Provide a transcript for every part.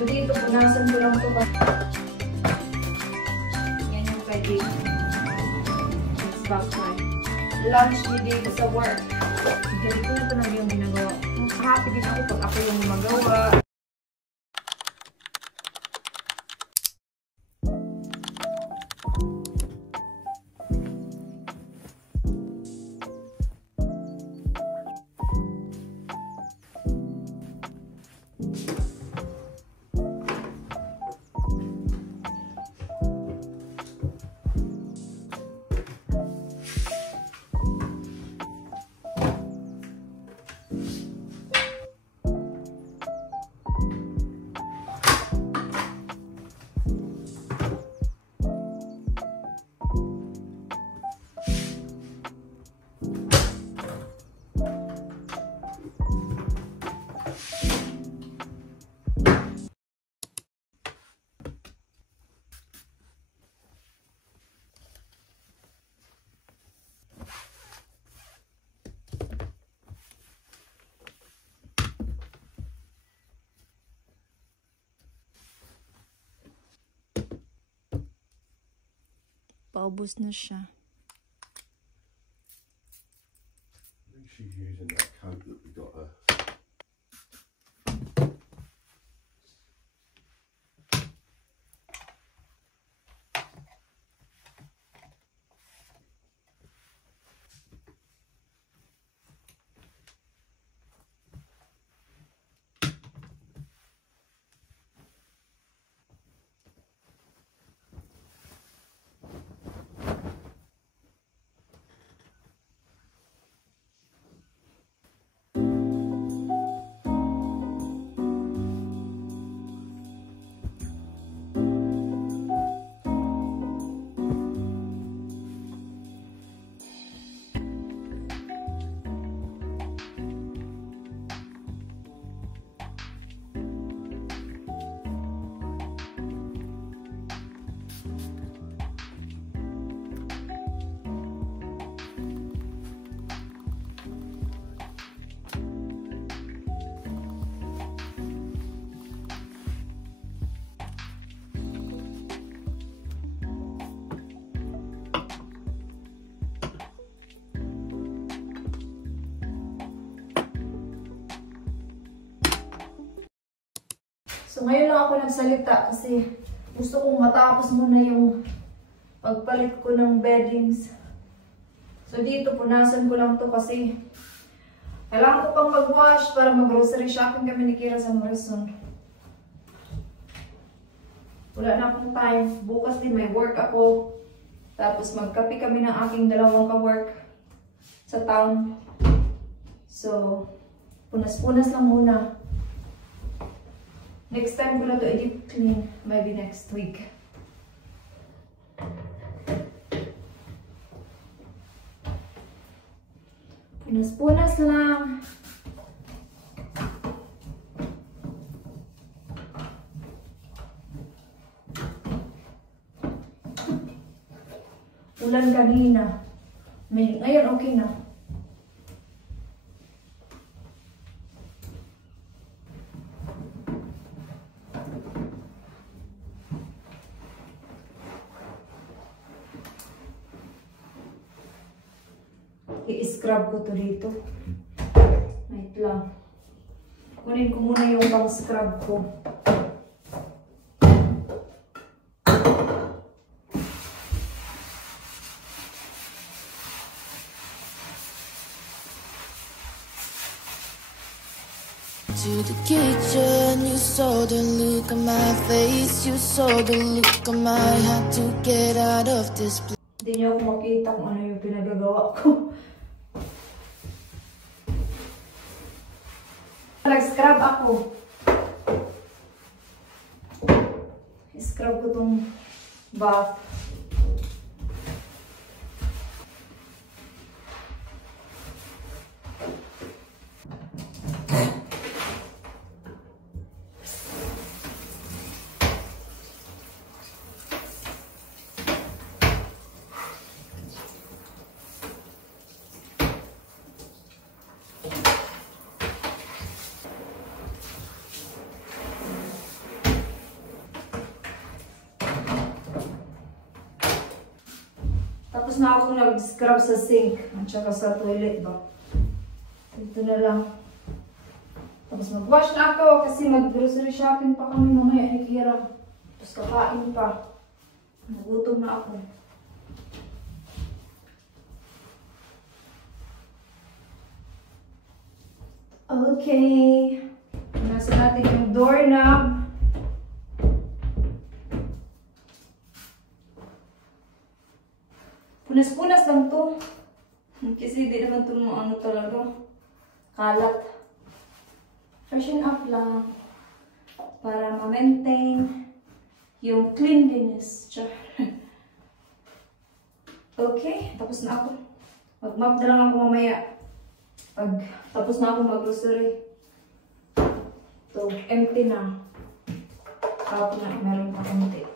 So dito, punasan ko lang ito. Yan yung kay Dave. It's back time. Lunch ni Dave sa work. Ganito na ito lang yung ginagawa. Happy din ako pag ako yung magawa. Paubos na siya. I think she's using that coat that we got her. So ngayon lang ako nagsalita kasi gusto kong matapos muna yung pagpalit ko ng beddings. So dito, punasan ko lang to kasi kailangan ko pang mag-wash para mag-grocery shopping kami ni Kira sa Morrison. Wala na akong time. Bukas din may work ako. Tapos magkape kami ng aking dalawang ka-work sa town. So, punas-punas lang muna. Next time ko na to i-deep clean. Maybe next week. Punas-punas lang. Ulan kanina. Ngayon okay na. I-scrub ko to dito. Wait lang. Kunin ko muna yung pang-scrub ko. To the kitchen, you saw the look on my face, you saw the look on my heart to get out of this place. Hindi niyo ako makita kung ano yung pinagagawa ko. Nag-scrub ako. I-scrub ko tong bath. Tapos na akong nag-scrub sa sink at saka sa toilet ba. Ito na lang. Tapos mag-wash na ako kasi mag-grocery shopping pa kami mamaya ni Kira. Tapos kakain pa. Nagutom na ako. Okay. Nasa natin yung doorknob. Punas-punas lang to. Kasi di naman ito ano talaga. Kalat. Freshen up lang. Para ma-maintain yung cleanliness. Okay. Tapos na ako. Mag-mop na lang ako mamaya. Tapos na ako mag-grocery. So, empty na. Tapos na, meron pa konti.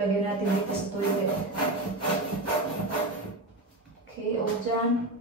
Lagyan natin dito sa toilet. Okay, all dyan.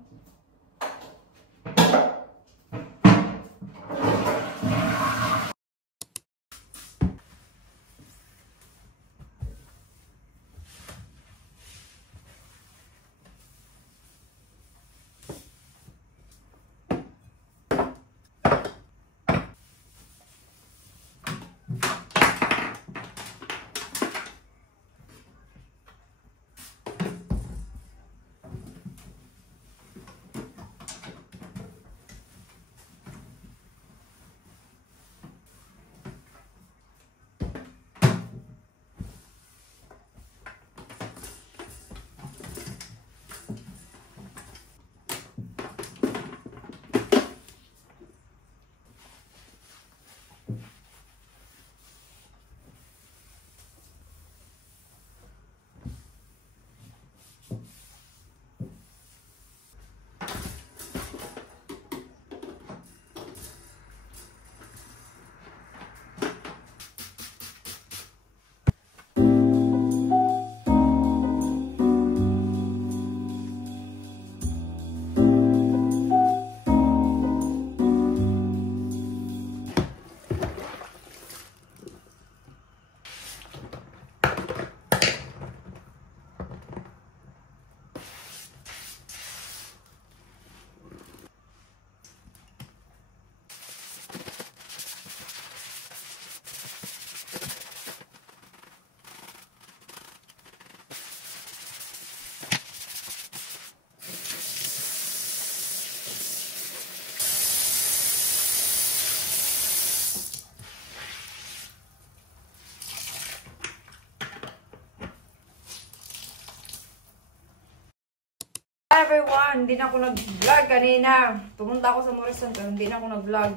Hi everyone! Hindi na ako nag-vlog kanina. Pumunta ako sa Morrison pero hindi na ako nag-vlog.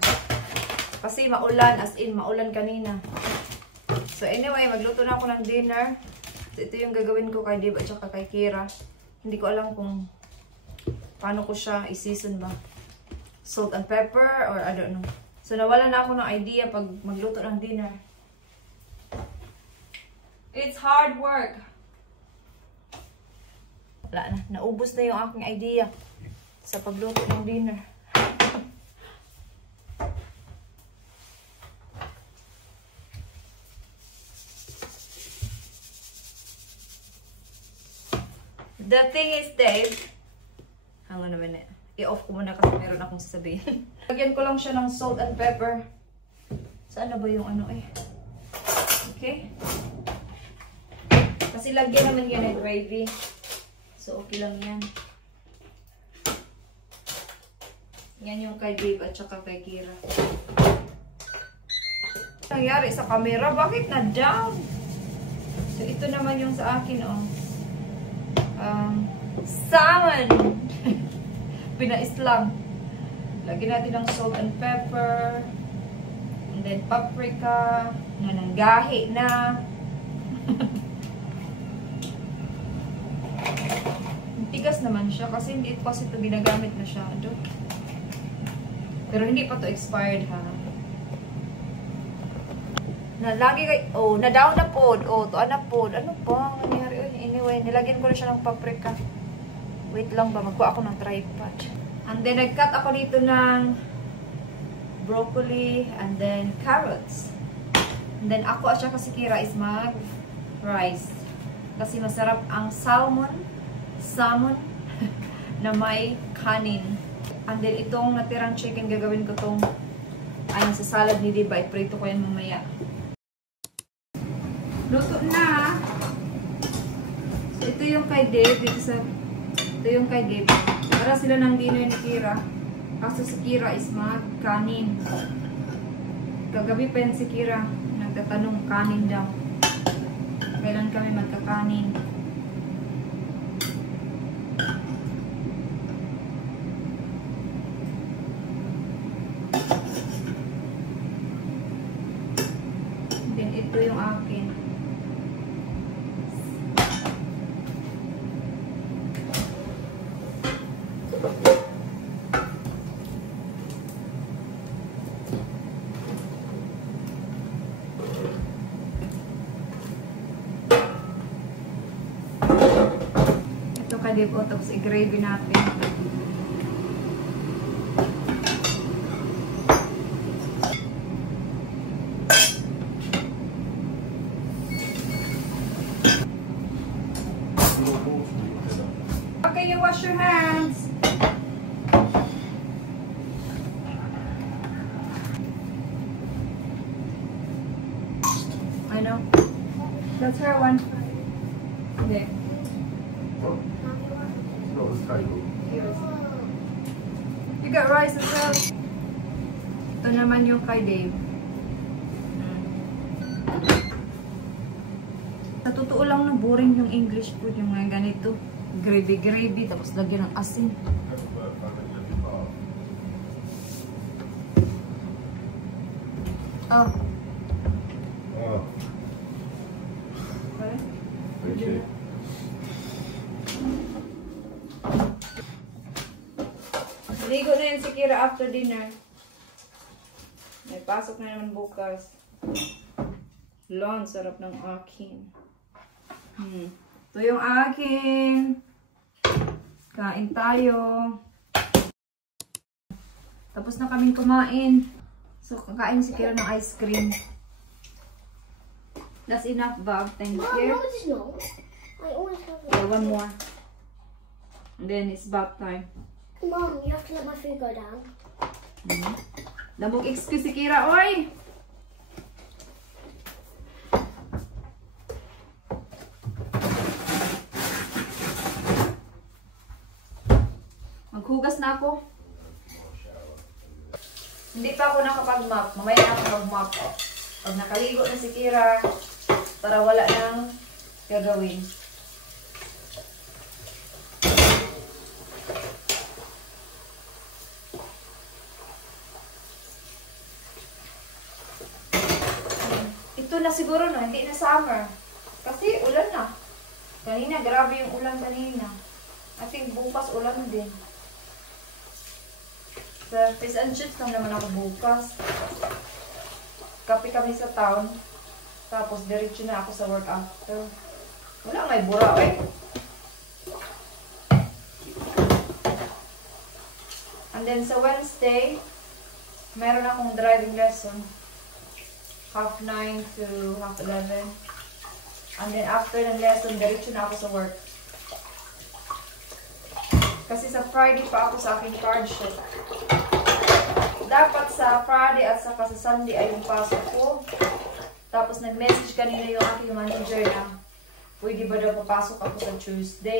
Kasi maulan, as in maulan kanina. So anyway, magluto na ako ng dinner. So ito yung gagawin ko kay Dib at saka kay Kira. Hindi ko alam kung paano ko siya i-season ba. Salt and pepper or I don't know. So nawala na ako ng idea pag magluto ng dinner. It's hard work. Wala na. Naubos na yung aking idea sa pagluto ng dinner. The thing is, Dave, hang on a minute. I-off ko muna kasi meron akong sasabihin. Lagyan ko lang siya ng salt and pepper. Saan na ba yung ano eh? Okay? Kasi lagyan naman yan ng gravy. So, okay lang yan. Yan yung kay Dave at saka kay Kira. Nangyari sa camera, bakit na down? So, ito naman yung sa akin, oh. Salmon! Pinais lang. Lagyan natin ng salt and pepper. And then, paprika. Nananggahi na. Tigas naman siya kasi hindi ito kasi ito ginagamit na siya. Pero hindi pa to expired ha. Lagi kay na-down na pod. Tuan na pod. Ano ba ang nangyari? Anyway, nilagyan ko na siya ng paprika. Wait lang ba, magkuha ako ng tripod. And then nag-cut ako dito ng broccoli and then carrots. And then ako at saka si Kira is mag-rice. Kasi masarap ang salmon salmon na may kanin. And then itong natirang chicken, gagawin ko tong ayon sa salad ni Diba. Iprito ko yan mamaya. Luto na. So, ito yung kay Dave. Ito yung kay Dave. Para sila ng dinner ni Kira. Kaso si Kira is mag-kanin. Kagabi pa yan si Kira. Nagtatanong kanin daw. Kailan kami magkakanin? Then ito yung akin. Dave, tapos i-gravy natin. Okay, you wash your hands. I know. That's her one. Okay. You got rice as well. Ito naman yung kay Dave. Sa totoo lang na boring yung English food, yung mga ganito. Gravy, tapos lagyan ng asin. Oh. Oh. Okay. Appreciate it. Ligo na yun si Kira after dinner. May pasok na naman bukas. Lon, sarap ng akin. Ito yung akin. Kain tayo. Tapos na kaming kumain. So, kakain si Kira ng ice cream. That's enough, Bob. Thank you. No, it's not. I always have it. Yeah, one more. And then it's bath time. Mom, you have to let my food go down. Damog excuse si Kira, oy! Maghugas na ako. Hindi pa ako nakapag-mop. Mamaya na ako mag-mop. Pag nakaligo na si Kira, para wala nang gagawin. Ito na siguro no, hindi na summer. Kasi ulan na. Kanina, grabe yung ulan kanina. I think bukas ulan din. Sa fish and chips lang naman ako bukas. Kape kami sa town. Tapos diretso na ako sa work after. Wala may bura eh. And then sa Wednesday, meron akong driving lesson. 9:30 to 11:30. And then after ng lesson, diretso na ako sa work. Kasi sa Friday pa ako sa aking card sheet. Dapat sa Friday at saka sa Sunday ay yung pasok ko. Tapos nag-message kanina yung aking manager na pwede ba daw papasok ako sa Tuesday.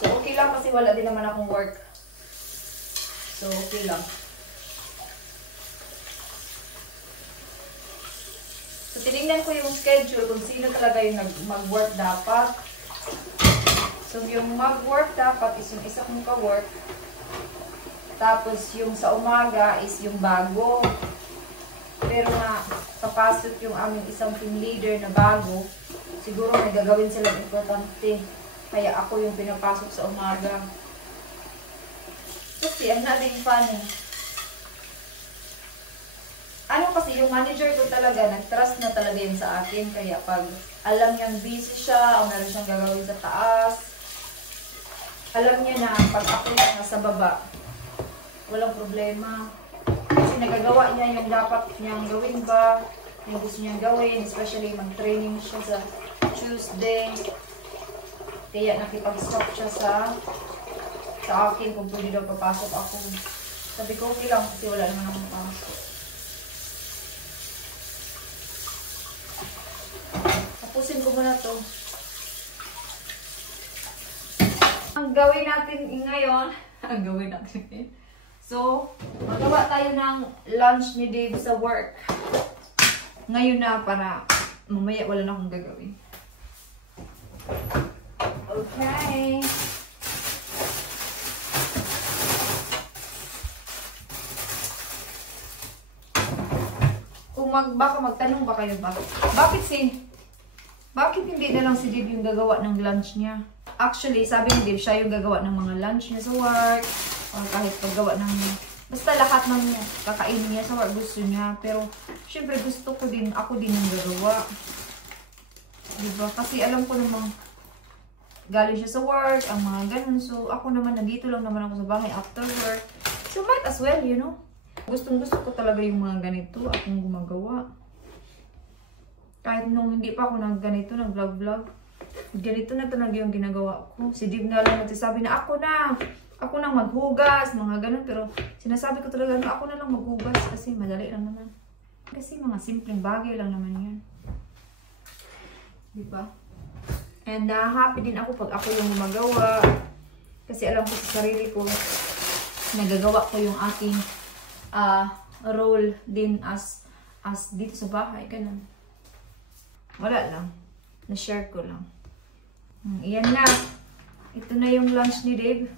So okay lang kasi wala din naman akong work. So okay lang. So, tinignan ko yung schedule kung sino talaga yung mag-work dapat. So, yung mag-work dapat is yung isa kong ka-work. Tapos, yung sa umaga is yung bago. Pero na, papasok yung aming isang team leader na bago. Siguro may gagawin silang importante. Kaya ako yung pinapasok sa umaga. Kasi, I'm not being funny. Ano kasi, yung manager ko talaga, nag-trust na talaga yun sa akin. Kaya pag alam niyang busy siya, o meron siyang gagawin sa taas, alam niya na pag ako yung nasa baba, walang problema. Kasi nagagawa niya yung dapat niyang gawin ba, yung gusto niyang gawin, especially mag-training siya sa Tuesday. Kaya nakipag-stop siya sa akin kung pwede daw papasok ako. Sabi ko, okay lang kasi wala naman akong papasok. Tapusin ko muna to. Ang gawin natin ngayon, so, magawa tayo ng lunch ni Dave sa work. Ngayon na para mamaya wala na akong gagawin. Okay. Kung baka magtanong ba kayo ba? Bakit hindi na lang si Dave yung gagawa ng lunch niya? Actually, sabi ni Dave, siya yung gagawa ng mga lunch niya sa work. Or kahit paggawa ng... Basta lahat ng kakainin niya sa work gusto niya. Pero, syempre gusto ko din, ako din yung gagawa. Diba? Kasi alam ko namang galing siya sa work, ang mga ganun. So, ako naman, nandito lang naman ako sa bahay after work. So, might as well, you know? Gusto ko talaga yung mga ganito, akong gumagawa. Kahit nung hindi pa ako nag-ganito, nag-vlog-vlog. Ganito na talaga yung ginagawa ko. Si Dave nga lang sabi na ako na maghugas, mga ganun. Pero sinasabi ko talaga na ako na lang maghugas kasi madali lang naman. Kasi mga simpleng bagay lang naman yan. Diba? And happy din ako pag ako yung gumagawa. Kasi alam ko sa sarili ko, nagagawa ko yung aking role din as dito sa bahay. Ganun. Wala lang. Na-share ko lang. Iyan na. Ito na yung lunch ni Dave.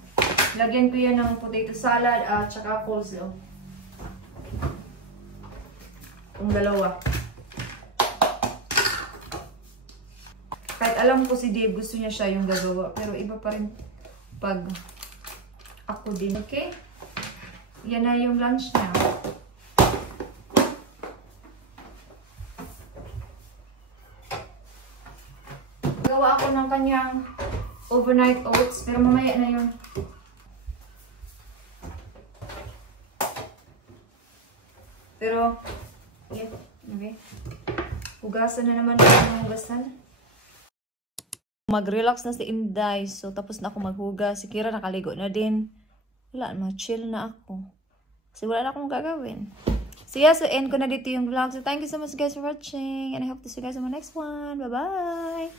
Lagyan ko yan ng potato salad at saka coleslaw. Yung dalawa. Kahit alam ko si Dave, gusto niya siya yung gagawa. Pero iba pa rin pag ako din. Okay? Yan na yung lunch niya. Gawa ako ng kanyang overnight oats, pero mamaya na yun. Pero, yeah, okay. Hugasan na naman yung hugasan. Mag-relax na si Inday, so tapos na ako maghugas. Si Kira nakaligo na din. Wala, chill na ako. Kasi wala na akong gagawin. So yeah, so end ko na dito yung vlog. So thank you so much guys for watching. And I hope to see you guys on my next one. Bye-bye!